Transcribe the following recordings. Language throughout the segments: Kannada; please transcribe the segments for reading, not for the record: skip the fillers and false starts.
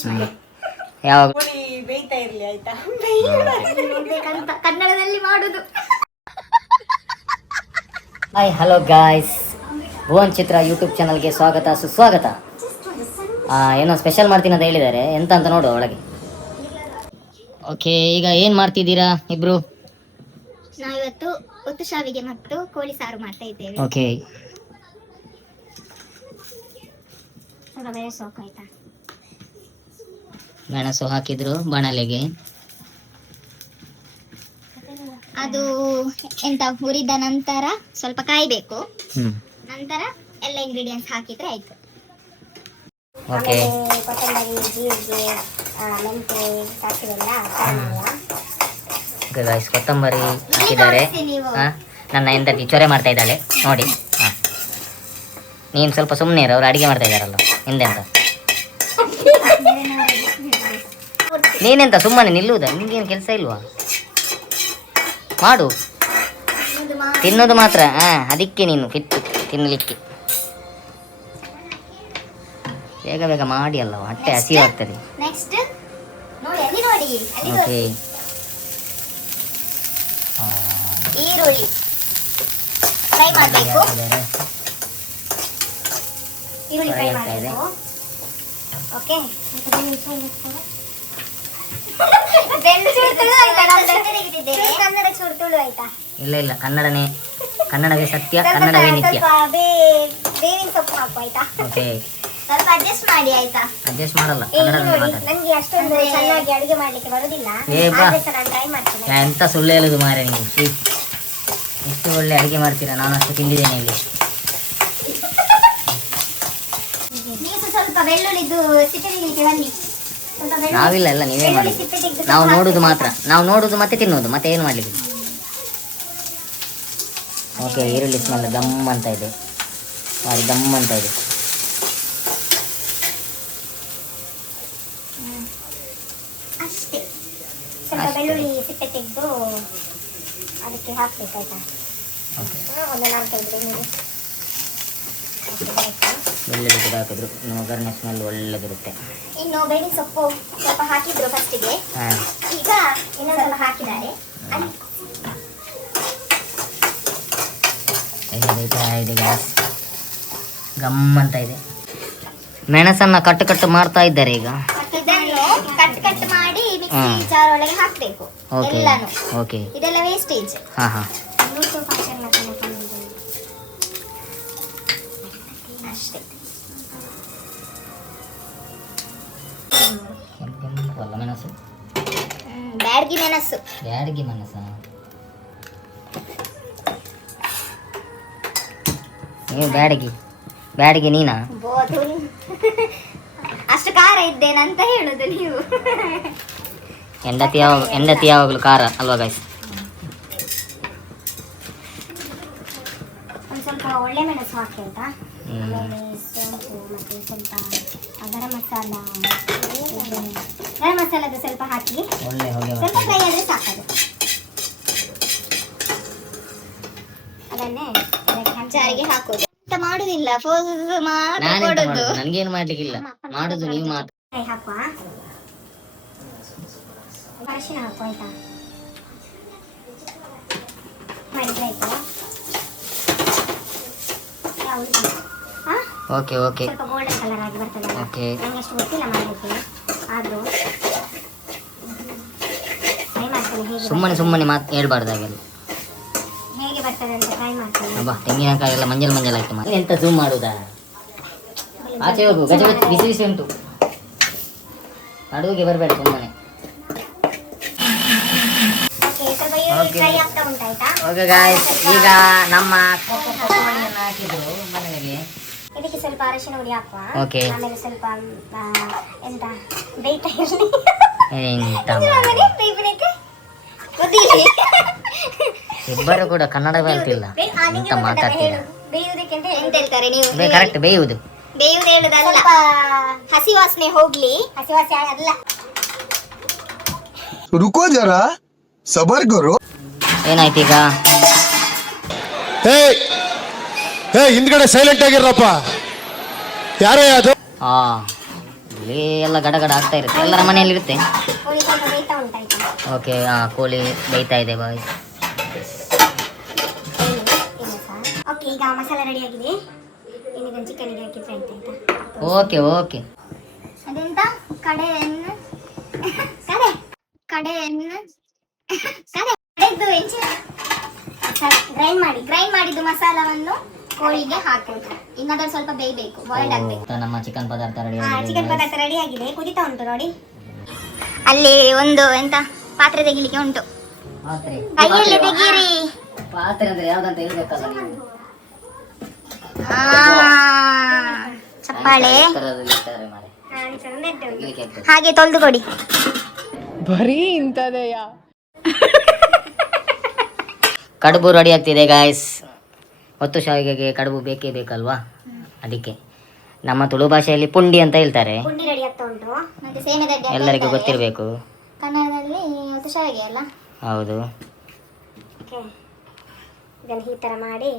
ಅಡ್ಜಸ್ಟ್ ಮಾಡಿ. ಯಾವಾಗ ಬೇಯ್ತಾ ಇರ್ಲಿ ಆಯ್ತಾ, ಕನ್ನಡದಲ್ಲಿ ಮಾಡುದು. ಹಾಯ್ ಹಲೋ ಗಾಯ್ಸ್, ಭುವನ್ ಚಿತ್ರ ಯೂಟ್ಯೂಬ್ ಚಾನಲ್ಗೆ ಸ್ವಾಗತ ಸುಸ್ವಾಗತ. ಏನೋ ಸ್ಪೆಷಲ್ ಮಾಡ್ತೀನಿ ಅಂತ ಹೇಳಿದ್ದಾರೆ, ಎಂತ ಅಂತ ನೋಡುವ ಒಳಗೆ. ಓಕೆ, ಈಗ ಏನು ಮಾಡ್ತಿದ್ದೀರಾ ಇಬ್ರು? ನಾವಿವತ್ತು ಒತ್ತು ಶಾವಿಗೆ ಮತ್ತು ಕೋಳಿ ಸಾರು ಮಾಡ್ತಾ ಇದ್ದೇವೆ. ಓಕೆ, ಆಯ್ತಾ? ಮೆಣಸು ಹಾಕಿದ್ರು ಬಾಣಲೆಗೆ. ಅದು ಎಂತ ಹುರಿದ ನಂತರ ಸ್ವಲ್ಪ ಕಾಯ್ಬೇಕು. ನಂತರ ಎಲ್ಲ ಇಂಗ್ರೀಡಿಯೆಂಟ್ಸ್ ಹಾಕಿದ್ರೆ ಆಯ್ತು. ಓಕೆ, ಕೊತ್ತಂಬರಿ, ಜೀರಿಗೆ, ಮೆಂತೆ, ಸಾಸಿವೆಲ್ಲ ಓಕೆ ಗಾಯ್ಸ್, ಕೊತ್ತಂಬರಿ ಹಾಕಿದ್ದಾರೆ. ನನ್ನ ಹೆಂಡತಿ ಚೊರೆ ಮಾಡ್ತಾ ಇದ್ದಾಳೆ ನೋಡಿ. ಹಾಂ, ನೀನು ಸ್ವಲ್ಪ ಸುಮ್ಮನೆ ಇರು, ಅವ್ರು ಅಡುಗೆ ಮಾಡ್ತಾ ಇದ್ದಾರಲ್ಲ ಹಿಂದೆಂತ. ನೀನೆಂತ ಸುಮ್ಮನೆ ನಿಲ್ಲುವುದ? ನಿಮ್ಗೇನು ಕೆಲಸ ಇಲ್ವಾ? ಮಾಡು, ತಿನ್ನೋದು ಮಾತ್ರ. ಅದಕ್ಕೆ ನೀನು ಕಿತ್ತು ತಿನ್ನಲಿಕ್ಕೆ. ಬೇಗ ಬೇಗ ಮಾಡಿ ಅಲ್ಲವ, ಹೊಟ್ಟೆ ಹಸಿವಾಗ್ತದೆ. ನೆಕ್ಸ್ಟ್ ನೋಡಿ, ಅಲ್ಲಿ ನೋಡಿ, ಓಕೆ, ಈರುಳ್ಳಿ ಫ್ರೈ ಮಾಡಬೇಕು. ಈರುಳ್ಳಿ ಫ್ರೈ ಮಾಡಬೇಕು. ಓಕೆ, ಕನ್ನಡ ಚೂರು ತುಳು ಆಯ್ತಾ? ಇಲ್ಲ ಇಲ್ಲ, ಕನ್ನಡನೇ, ಕನ್ನಡವೇ ಸತ್ಯ, ಕನ್ನಡವೇ ನಿತ್ಯ. ಬೇವಿನ ಸೊಪ್ಪು ಹಾಕು ಆಯ್ತಾ? ಓಕೆ, ಸ್ವಲ್ಪ ಅಡ್ಜಸ್ಟ್ ಮಾಡಿ ಆಯ್ತಾ? ಅಡ್ಜಸ್ಟ್ ಮಾಡಲ್ಲ, ಕನ್ನಡದಲ್ಲಿ ಮಾತಾಡಿ. ನನಗೆ ಅಷ್ಟೊಂದು ಚೆನ್ನಾಗಿ ಅಡುಗೆ ಮಾಡ್ಲಿಕ್ಕೆ ಬರುದಿಲ್ಲ, ನಾನು ಟ್ರೈ ಮಾಡ್ತೀನಿ. ಎಂತ ಸುಳ್ಳು ಹೇಳುದು ಮಾರೆ ನೀವು. ಎಷ್ಟು ಒಳ್ಳೆ ಅಡುಗೆ ಮಾಡ್ತೀರಾ, ನಾನು ಅಷ್ಟು ತಿಂದಿದ್ದೇನೆ ಇಲ್ಲಿ. ನೀವು ಸ್ವಲ್ಪ ಬೆಳ್ಳುಳ್ಳಿದು ಸಿಪ್ಪೆ ತೆಗಿಲಿಕ್ಕೆ ಬನ್ನಿ. ನಾವಿಲ್ಲ, ಎಲ್ಲ ನೀವೇ ಮಾಡಿ. ನಾವು ನೋಡುದು ಮಾತ್ರ, ನಾವು ನೋಡುದು ಮತ್ತೆ ತಿನ್ನೋದು, ಮತ್ತೆ ಏನು ಮಾಡ್ಲಿಕ್ಕೆ. ಓಕೆ, ಈರುಳ್ಳಿ ಸ್ಮೆಲ್ ಗಮ್ ಅಂತ ಇದೆ, ಭಾರಿ ಗಮ್ ಅಂತ ಇದೆ. ಅಷ್ಟೇ, ಸ್ವಲ್ಪ ಬೆಳ್ಳುಳ್ಳಿ ಸಿಪ್ಪೆ ತೆಗೆದು ಅದಕ್ಕೆ ಹಾಕ್ಬೇಕಾಯ್ತಾ? ಒಂದು 4-5 ಬೆಳ್ಳುಳ್ಳಿ ಬೆಳ್ಳುಳ್ಳಿ ಕೂಡ ಹಾಕಿದ್ರು, ಒಗ್ಗರಣೆ ಸ್ಮೆಲ್ ಒಳ್ಳೆದಿರುತ್ತೆ. ಇನ್ನು ಬೇವಿನ ಸೊಪ್ಪು ಸ್ವಲ್ಪ ಹಾಕಿದ್ರು ಫಸ್ಟಿಗೆ, ಈಗ ಇನ್ನೊಂದು ಸ್ವಲ್ಪ ಹಾಕಿದ್ದಾರೆ. ಇದೆ ಗ್ಯಾಸ್, ಗಮ್ ಅಂತ ಇದೆ. ಮೆಣಸನ್ನ ಕಟ್ಟು ಕಟ್ಟು ಮಾಡ್ತಾ ಇದ್ದಾರೆ ಈಗ. ಇದನ್ನು ಕಟ್ ಮಾಡಿ ಮಿಕ್ಸಿ ಜಾರ್ ಒಳಗೆ ಹಾಕ್ಬೇಕು ಎಲ್ಲಾನು. ಓಕೆ, ಇದೆಲ್ಲ ವೇಸ್ಟೇಜ್. ಹಾ ಹಾ, ಅಷ್ಟೇ. ಅಲ್ಲ ಮೆಣಸು, ಬ್ಯಾಡಗಿ ಮೆಣಸು. ಬ್ಯಾಡಗಿ ಮೆಣಸ. ನೀವು ಬ್ಯಾಡಗಿ ನೀನಾ? ಅಷ್ಟು ಖಾರ ಇದ್ದೇನಂತ ಹೇಳುದು ನೀವು. ಹೆಂಡತಿ ಯಾವಾಗಲೂ ಖಾರ ಅಲ್ವಾ ಗಾಯ್ಸ್? ಒಂದು ಸ್ವಲ್ಪ ಒಳ್ಳೆ ಮೆಣಸು ಹಾಕಿ ಆಯ್ತಾ? ಸೋಂಪು ಮತ್ತೆ ಸ್ವಲ್ಪ ಗರಂ ಮಸಾಲದ ಸ್ವಲ್ಪ ಹಾಕಿ ಒಳ್ಳೆ ಹೊಗೆ ಸ್ವಲ್ಪ ಫ್ರೈ ಆದರೆ ಸಾಕದು. ಅದನ್ನೇ ಜಾರಿಗೆ ಹಾಕೋದು. ಮಾಡುದಿಲ್ಲ, ನನ್ಗೇನು ಮಾಡ್ಲಿಕ್ಕಿಲ್ಲ, ಮಾಡುದು ನೀವು ಮಾತ್ರ. ಹಾಕುವ, ಅರಿಶಿನ ಹಾಕು ಆಯ್ತಾ? ಮಾಡಿದ್ರೆ ಆಯ್ತು. ಓಕೆ ಓಕೆ, ಸ್ವಲ್ಪ ಗೋಲ್ಡನ್ ಕಲರ್ ಆಗಿ ಬರ್ತದಲ್ಲ. ಓಕೆ, ನಂಗೆ ಅಷ್ಟು ಗೊತ್ತಿಲ್ಲ ಮಾಡಲಿಕ್ಕೆ, ಆದ್ರೂ ಟ್ರೈ ಮಾಡ್ತೇನೆ. ಹೇಗೆ ಸುಮ್ಮನೆ ಮಾತು ಹೇಳ್ಬಾರ್ದು ಹಾಗೆಲ್ಲ. ಹೇಗೆ ಬರ್ತದೆ ಅಂತ ಟ್ರೈ ಮಾಡ್ತೇನೆ. ಅಬ್ಬಾ, ತೆಂಗಿನಕಾಯಿ ಎಲ್ಲ ಮಂಜಲ್ ಆಯ್ತು. ಎಂತ ಜೂಮ್ ಮಾಡುದಾ? ಆಚೆ ಹೋಗು, ಬಿಸಿ ಬಿಸಿ ಉಂಟು, ಅಡುಗೆ ಬರಬೇಡ ಸುಮ್ಮನೆ. ಓಕೆ ಗಾಯ್ಸ್, ಈಗ ನಮ್ಮ ಹಾಕಿದ್ರು ಮನೆಗೆ. ಇದಕ್ಕೆ ಸ್ವಲ್ಪ ಅರಿಶಿನ ಹುಡಿ ಹಾಕುವ. ಓಕೆ, ಆಮೇಲೆ ಸ್ವಲ್ಪ ಎಂತ ಬೇಯ್ತಾ ಇರಲಿ. ಇಬ್ಬರು ಕೂಡ ಕನ್ನಡ ಬರ್ತಿಲ್ಲ, ಎಂತ ಮಾತಾಡ್ತೀರ? ಬೇಯುವುದಕ್ಕೆ ಎಂತ ಹೇಳ್ತಾರೆ ನೀವು? ಕರೆಕ್ಟ್, ಬೇಯುವುದು ಹೇಳುದಲ್ಲ, ಹಸಿ ವಾಸನೆ ಹೋಗ್ಲಿ. ಹಸಿ ವಾಸನೆ ಅಲ್ಲ. रुको जरा सबर करो. ಏನಾಯ್ತು ಈಗ? ಹಿಂದ್ಗಡೆ ಸೈಲೆಂಟ್ ಆಗಿರಪ್ಪ. ಯಾರೇ ಅದು? ಇಲ್ಲಿ ಎಲ್ಲ ಗಡ ಗಡ ಆಗ್ತಾ ಇರುತ್ತೆ, ಎಲ್ಲರ ಮನೆಯಲ್ಲಿ ಇರುತ್ತೆ. ಕೋಳಿ ಸ್ವಲ್ಪ ಬೇಯ್ತಾ ಉಂಟಾಯ್ತಾ. ಓಕೆ, ಕೋಳಿ ಬೇಯ್ತಾ ಇದೆ ಬಾಯ್. ಓಕೆ, ಈಗ ಮಸಾಲ ರೆಡಿ ಆಗಿದೆ. ಇನ್ನೊಂದು ಚಿಕನ್ಗೆ ಹಾಕಿದ್ರೆ ಆಯ್ತಾ. Okay okay. ಅದೆಂತ ಕಡೆಯನ್ನು ಗ್ರೈಂಡ್ ಮಾಡಿದ್ದು ಮಸಾಲವನ್ನು ಕೋಳಿಗೆ ಹಾಕುವುದು. ಇನ್ನದರ ಸ್ವಲ್ಪ ಬೇಯಬೇಕು, ಬಾಯ್ಲ್ ಆಗಬೇಕು. ನಮ್ಮ ಚಿಕನ್ ಪದಾರ್ಥ ರೆಡಿ ಚಿಕನ್ ಪದಾರ್ಥ ರೆಡಿ ಆಗಿದೆ, ಕುದಿತಾ ಉಂಟು ನೋಡಿ. ಅಲ್ಲಿ ಒಂದು ಎಂತ ಪಾತ್ರೆ ತೆಗಿಲಿಕ್ಕೆ ಉಂಟು, ಕೈಯಲ್ಲಿ ತೆಗೀರಿ. ಪಾತ್ರೆ ಅಂದ್ರೆ ಯಾವ್ದಂತ ಹೇಳ್ಬೇಕಲ್ಲ ನೀವು. ಚಪ್ಪಾಳೆ ಹಾಗೆ ತೊಳೆದು ಕೊಡಿ. ಬರೀ ಇಂಥದೆಯ. ಕಡುಬು ರೆಡಿ ಆಗ್ತಿದೆ ಗಾಯ್ಸ್. ಹೊತ್ತು ಶಾವಿಗೆಗೆ ಕಡುಬು ಬೇಕೇ ಬೇಕಲ್ವಾ, ಅದಕ್ಕೆ ನಮ್ಮ ತುಳು ಭಾಷೆಯಲ್ಲಿ ಪುಂಡಿ ಅಂತ ಹೇಳ್ತಾರೆ. ಪುಂಡಿ ರೆಡಿ ಆಗ್ತಾ ಉಂಟು. ಮತ್ತೆ ಸೇಮೆ ಎಲ್ಲರಿಗೂ ಗೊತ್ತಿರಬೇಕು. ಕನ್ನಡದಲ್ಲಿ ಹೊತ್ತು ಶಾವಿಗೆ ಅಲ್ಲ. ಹೌದು. ಇದನ್ನು ಈ ತರ ಮಾಡಿ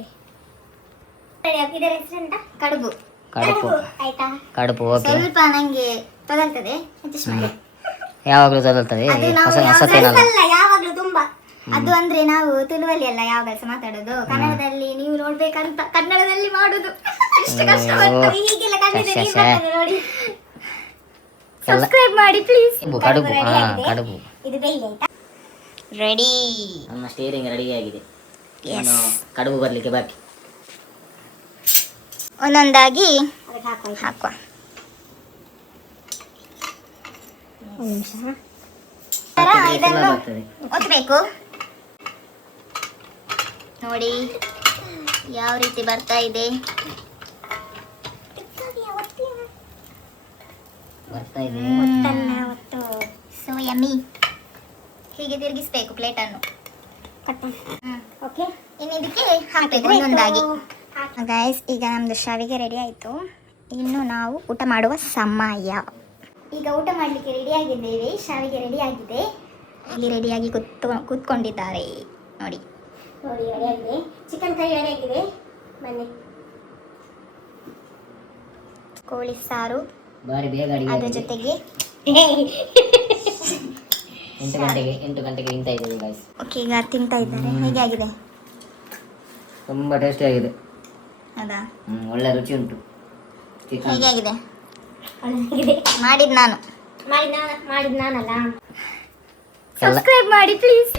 ಇದರ ಹೆಸರೆಂತ? ಕಡುಬು. ಕಡುಬು ಆಯ್ತಾ? ಕಡುಬು ಓಕೆ. ಸ್ವಲ್ಪ ನಂಗೆ ತೊದಲ್ತದೆ, ಅಡ್ಜಸ್ಟ್ ಮಾಡಿ. ಯಾವಾಗಲೂ ತೊದಲ್ತದೆ, ಅದು ನಾವು ಹೊಸತೇನಲ್ಲ. ಯಾವಾಗಲೂ ತುಂಬಾ ಅದು ಅಂದ್ರೆ ನಾವು ತುಳುವಲ್ಲಿ ಎಲ್ಲ ಯಾವಾಗ ಮಾತಾಡೋದು, ಕನ್ನಡದಲ್ಲಿ ನೀವು ನೋಡ್ಬೇಕಂತ ಕನ್ನಡದಲ್ಲಿ ಮಾಡುದು ಎಷ್ಟು ಕಷ್ಟಪಟ್ಟು ಹೀಗೆಲ್ಲ ಕನ್ನಡ ನೋಡಿ. ಸಬ್ಸ್ಕ್ರೈಬ್ ಮಾಡಿ ಪ್ಲೀಸ್. ಕಡುಬು ಕಡುಬು ಇದು ಬೇಯಿದೆ ಆಯ್ತಾ? ರೆಡಿ. ನಮ್ಮ ಸ್ಟೀರಿಂಗ್ ರೆಡಿ ಆಗಿದೆ. ಇನ್ನು ಕಡುಬು ಬರ್ಲಿಕ್ಕೆ ಬಾಕಿ. ಒಂದೊಂದಾಗಿ ಹಾಕುವ. ಒಂದು ನಿಮಿಷ ಇದನ್ನು ಒತ್ತಬೇಕು ನೋಡಿ ಯಾವ ರೀತಿ ಬರ್ತಾ ಇದೆ. So yummy. ಹೀಗೆ ತಿರುಗಿಸ್ಬೇಕು ಪ್ಲೇಟ್ ಅನ್ನು. ಓಕೆ, ಇನ್ನು ಇದಕ್ಕೆ ಹಾಕಬೇಕು ಒಂದೊಂದಾಗಿ. ಗೈಸ್, ಈಗ ನಮ್ದು ಶಾವಿಗೆ ರೆಡಿ ಆಯಿತು. ಇನ್ನು ನಾವು ಊಟ ಮಾಡುವ ಸಮಯ. ಈಗ ಊಟ ಮಾಡಲಿಕ್ಕೆ ರೆಡಿ ಆಗಿದ್ದೇವೆ. ಶಾವಿಗೆ ರೆಡಿ ಆಗಿದೆ, ಇಲ್ಲಿ ರೆಡಿಯಾಗಿ ಕೂತ್ಕೊಂಡಿದ್ದಾರೆ ನೋಡಿ. ನೋಡಿ ರೆಡಿ ಆಗಿದೆ. ಚಿಕನ್ ಕರಿ ರೆಡಿ ಆಗಿದೆ. ಬನ್ನಿ. ಕೋಳಿ ಸಾರು ಬಾರಿ ಬೇಗ ಅದ್ರ ಜೊತೆಗೆ 8 ಗಂಟೆಗೆ ತಿಂತಾ ಇದ್ದೀವಿ ಗೈಸ್. ಓಕೆ, ಈಗ ತಿಂತಾ ಇದ್ದಾರೆ. ಹೇಗೆ ಆಗಿದೆ? ತುಂಬಾ ಟೇಸ್ಟಿ ಆಗಿದೆ. ಹೌದಾ? ಒಳ್ಳೆ ರುಚಿ ಉಂಟು. ಹೇಗೆ ಆಗಿದೆ? ಮಾಡಿದ್ ನಾನಲ್ಲ. ಸಬ್ಸ್ಕ್ರೈಬ್ ಮಾಡಿ ಪ್ಲೀಸ್.